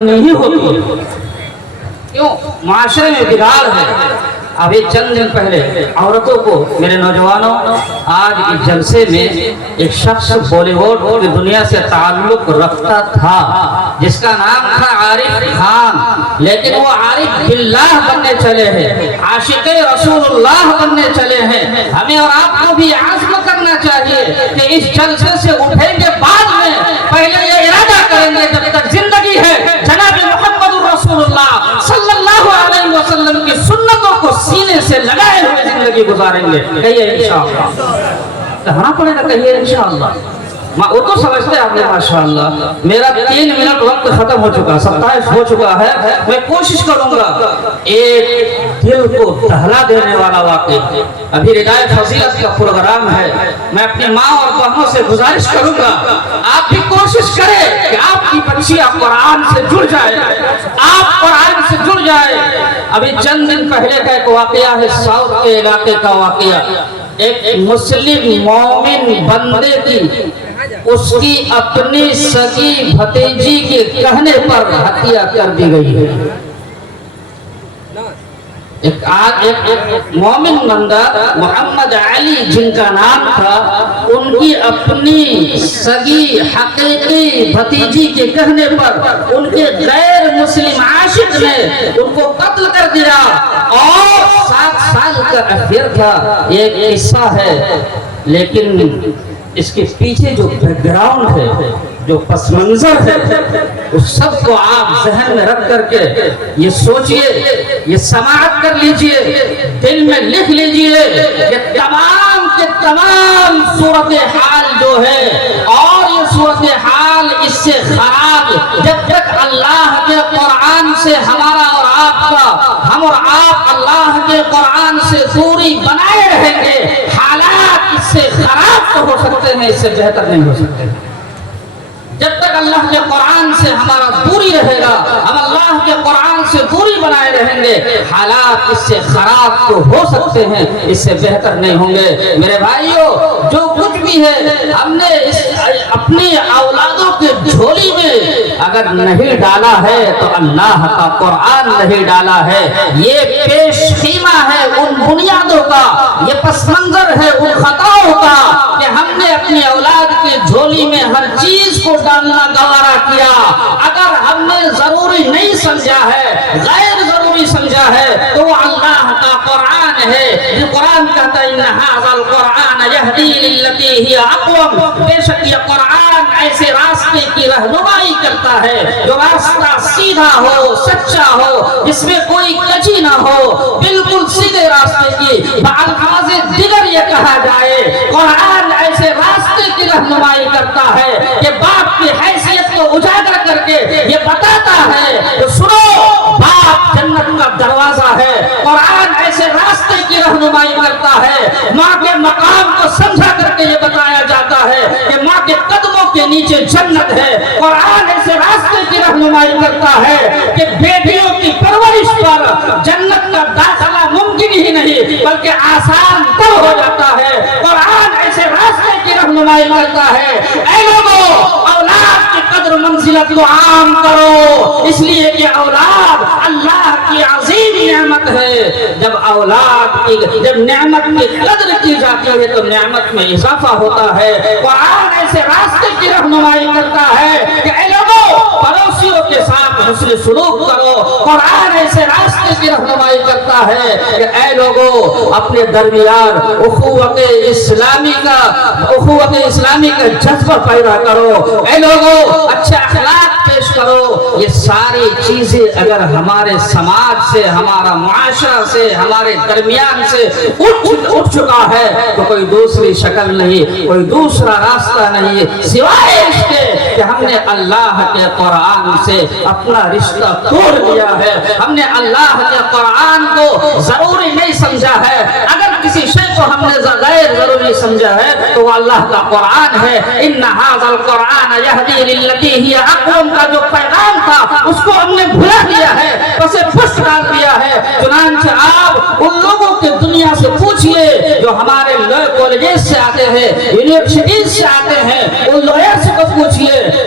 نہیں ہوتی ہے. کیوں؟ معاشرے میں بگاڑ ہے. ابھی چند دن پہلے عورتوں کو، میرے نوجوانوں، آج اس جلسے میں ایک شخص بالی ووڈ کی دنیا سے تعلق رکھتا تھا جس کا نام تھا عارف خان، لیکن وہ عارف باللہ بننے چلے ہیں، عاشق رسول اللہ بننے چلے ہیں. ہمیں اور آپ کو بھی عزم کرنا چاہیے کہ اس جلسے سے اٹھیں گے بعد میں، پہلے یہ ارادہ کریں گے جب تک زندگی ہے جناب محمد رسول اللہ صلی اللہ علیہ وسلم کی سنتوں کو سینے سے لگائے ہوئے زندگی گزاریں گے. کہیے انشاءاللہ. کہنا پڑے گا، کہیے انشاءاللہ. وہ تو سمجھتے آپ نے ماشاءاللہ. میرا 3 منٹ وقت ختم ہو چکا، 27 ہو چکا ہے. میں کوشش کروں گا ایک دل کو دہلا دینے والا واقعہ. ابھی ردائے فضیلت کا پروگرام ہے. میں اپنی ماں اور بہنوں سے گزارش کروں گا آپ بھی کوشش کریں کہ آپ کی بچیاں قرآن سے جڑ جائے، آپ قرآن سے جڑ جائے. ابھی چند دن پہلے کا ایک واقعہ ہے، ساؤتھ کے علاقے کا واقعہ. ایک مسلم مومن بندے کی اس کی اپنی سگی بھتیجی کے کہنے پر ہتیا کر دی گئی ہے. ایک مومن بندہ محمد علی جن کا نام تھا، ان کی اپنی سگی حقیقی بھتیجی کے کہنے پر ان کے غیر مسلم عاشق نے ان کو قتل کر دیا، اور 7 سال کا افیئر تھا. ایک قصہ ہے، لیکن اس کے پیچھے جو بیک گراؤنڈ ہے، جو پس منظر ہے، اس سب کو آپ ذہن میں رکھ کر کے یہ سوچئے، یہ سماعت کر لیجئے، دل میں لکھ لیجئے کہ تمام کے تمام صورتحال جو ہے، اور یہ صورتحال اس سے خراب جب تک اللہ کے قرآن سے ہمارا اور آپ کا، ہم اور آپ اللہ کے قرآن سے دوری بنائے رہیں گے، حالات اس سے خراب تو ہو سکتے ہیں، اس سے بہتر نہیں ہو سکتے. جب تک اللہ کے قرآن سے ہمارا دوری رہے گا، ہم اللہ کے قرآن سے دوری بنائے رہیں گے، حالات اس سے خراب تو ہو سکتے ہیں، اس سے بہتر نہیں ہوں گے. میرے بھائیوں، جو کچھ بھی ہے ہم نے اپنی اولادوں کے جھولی میں اگر نہیں ڈالا ہے تو اللہ کا قرآن نہیں ڈالا ہے. یہ پیش خیمہ ہے ان بنیادوں کا، یہ پس منظر ہے ان خطاؤں کا کہ ہم نے اپنی اولاد کے جھولی میں ہر چیز کو ڈالنا گوارا کیا. اگر ہم نے ضروری نہیں سمجھا ہے، غیر ضروری سمجھا ہے، تو وہ اللہ کا قرآن ہے. یہ قرآن کہتا ہے ان ھذا القرآن یہدی للتی ہی اقوم، بے شک یہ قرآن ایسے راستے کی رہنمائی کرتا ہے جو راستہ سیدھا ہو، سچا ہو، جس میں کوئی کجی نہ ہو، بالکل سیدھے راستے کی. بالفاظ دیگر یہ کہا جائے، قرآن ایسے راستے کی رہنمائی کرتا ہے کہ باپ کی حیثیت کو اجاگر کر کے یہ بتاتا ہے کہ سنو، باپ جنت کا دروازہ ہے. قرآن ایسے راستے کی رہنمائی کرتا ہے، ماں کے مقام کو سمجھا کر کے یہ بتایا جاتا ہے کہ ماں کے قدموں کے نیچے جنت ہے. قرآن ایسے راستے کی رہنمائی کرتا ہے کہ بیٹیوں کی پرورش پر جنت کا داخلہ ممکن ہی نہیں بلکہ آسان تر ہو جاتا ہے. قرآن ایسے راستے کی رہنمائی کرتا ہے، اے لوگوں، اولاد کی قدر منزلت کو عام کرو، اس لیے کہ اولاد اللہ کی عظیم نعمت ہے. جب نعمت کی قدر کی جاتی ہے تو نعمت میں اضافہ ہوتا ہے. قرآن ایسے راستے کی رہنمائی کرتا ہے کہ اے لوگوں، پڑوسیوں کے ساتھ حسن سلوک کرو. قرآن ایسے راستے کی رہنمائی کرتا ہے کہ اے لوگوں، اپنے درمیان اخوت اسلامی کا جذبہ پیدا کرو. اے لوگوں، اچھے اخلاق پیش کرو. یہ ساری چیزیں اگر ہمارے سماج سے، ہمارا معاشرہ سے، ہمارے درمیان سے اٹھ چکا ہے تو کوئی دوسری شکل نہیں، کوئی دوسرا راستہ نہیں سوائے اس کے کہ ہم نے اللہ کے قرآن سے اپنا رشتہ توڑ دیا ہے. ہم نے اللہ کے قرآن کو ضروری نہیں سمجھا ہے. اگر کسی شے کو ہم نے غیر ضروری سمجھا ہے تو وہ اللہ کا قرآن ہے. ان ھذا القرآن یہدی للتی ہی اقوم کا جو پیغام تھا اس کو ہم نے بھلا دیا ہے، پس پشت ڈال دیا ہے. چنانچہ آپ ان لوگوں کے دنیا سے پوچھئے جو ہمارے کالجز سے آتے ہیں، یونیورسٹیز سے آتے ہیں، ان لوگوں سے پوچھئے،